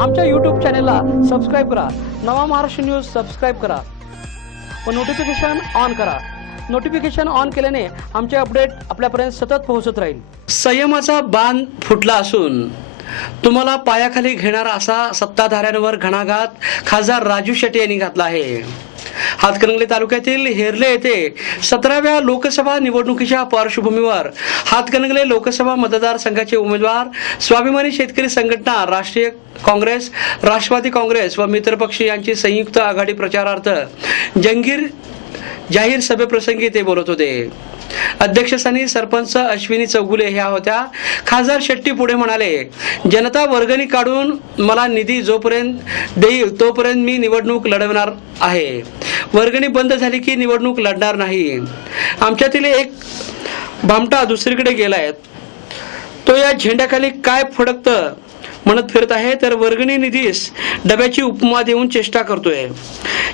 आमच्या यूट्यूब चॅनेलला सबस्क्राईब करा. नवा महाराष्ट्र न्यूज सबस्क्राईब करा. व नोटिफिकेशन ऑन करा. नोटिफिकेशन ऑन केल्याने आमचे अपडेट आपल्यापर्यंत सतत पोहोचत राहील. संयमाचा बांध फुटला असून तुम्हाला पायाखाली घेणारा असा सत्ताधाऱ्यांवर घणाघात खासदार राजू शेट्टी यांनी घातला आहे. हातकणंगले तालुक्यातील हेरले येथे सतराव्या लोकसभा निवडणुकीच्या पार्श्वभूमीवर हातकणंगले लोकसभा मतदारसंघाचे उमेदवार स्वाभिमानी शेतकरी संघटना राष्ट्रीय काँग्रेस राष्ट्रवादी काँग्रेस व मित्रपक्ष यांची संयुक्त आघाडी प्रचारार्थ जंगीर जाहीर सभेप्रसंगी ते बोलत होते. अध्यक्षस्थानी सरपंच अश्विनी चौगुले ह्या होत्या. खासदार शेट्टी पुढे म्हणाले जनता वर्गणी काढून मला निधी जोपर्यंत देईल तोपर्यंत मी निवडणूक लढवणार आहे. वर्गणी बंद झाली की निवडणूक लढणार नाही. आमच्यातील एक भामटा दुसरीकडे गेलाय. तो या झेंड्याखाली काय फडकतं? म्हणत फिरत आहे तर वर्गणी निधीस डब्याची उपमा देऊन चेष्टा करतोय.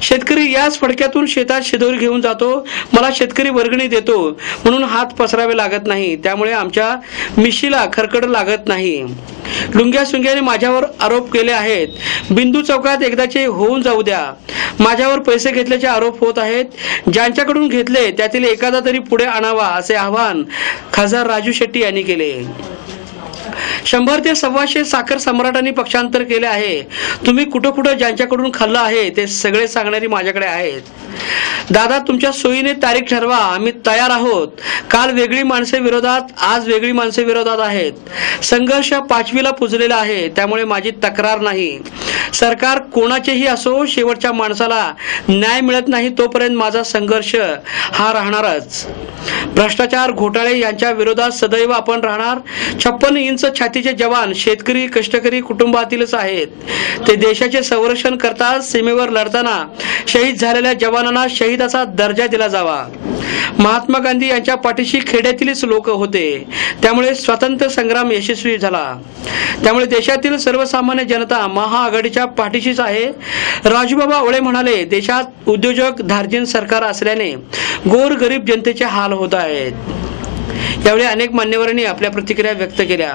शेतकरी याच फडक्यातून शेतात शिदोरी घेऊन जातो. मला शेतकरी वर्गणी देतो. म्हणून हात पसरावे लागत नाही. त्यामुळे आमच्या मिशीला खरकड लागत नाही. लुंग्या सुंग्याने माझ्यावर आरोप केले आहेत. बिंदू चौकात एकदाचे होऊन जाऊ द्या. माझ्यावर पैसे घेतल्याचे आरोप होत आहेत. ज्यांच्याकडून घेतले त्यातील एखादा तरी पुढे आणावा असे आवाहन खासदार राजू शेट्टी यांनी केले. शंभर ते सव्वाशे साखर सम्राटांनी पक्षांतर केले आहे. तुम्ही कुठं कुठं ज्यांच्याकडून खाल्लं आहे ते सगळे सांगणारी माझ्याकडे आहेत. दादा तुमच्या सोयीने तारीख ठरवा. आम्ही तयार आहोत. काल वेगळी माणसे विरोधात आज वेगळी माणसे विरोधात आहेत. संघर्ष पाचवीला पुजलेला आहे त्यामुळे माझी तक्रार नाही. सरकार कोणाचेही असो शेवटच्या माणसाला न्याय मिळत नाही तोपर्यंत माझा संघर्ष हा राहणारच. भ्रष्टाचार घोटाळे यांच्या विरोधात सदैव आपण राहणार. छप्पन इंच छाती भारतीचे जवान शेतकरी कष्टकरी कुटुंबातीलच आहेत. ते देशाचे संरक्षण करतात सीमेवर लढताना शहीद झालेल्या जवानांना शहीदाचा दर्जा दिला जावा. महात्मा गांधी यांच्या पाठीशी खेड्यातीलच लोक होते. त्यामुळे स्वातंत्र्य संग्राम यशस्वी झाला. त्यामुळे देशातील सर्वसामान्य जनता महाआघाडीच्या पाठीशीच आहे. राजूबाबा ओळे म्हणाले देशात उद्योजक धार्जिन सरकार असल्याने गोर गरीब जनतेचे हाल होत आहेत. यावेळी अनेक मान्यवरांनी आपल्या प्रतिक्रिया व्यक्त केल्या.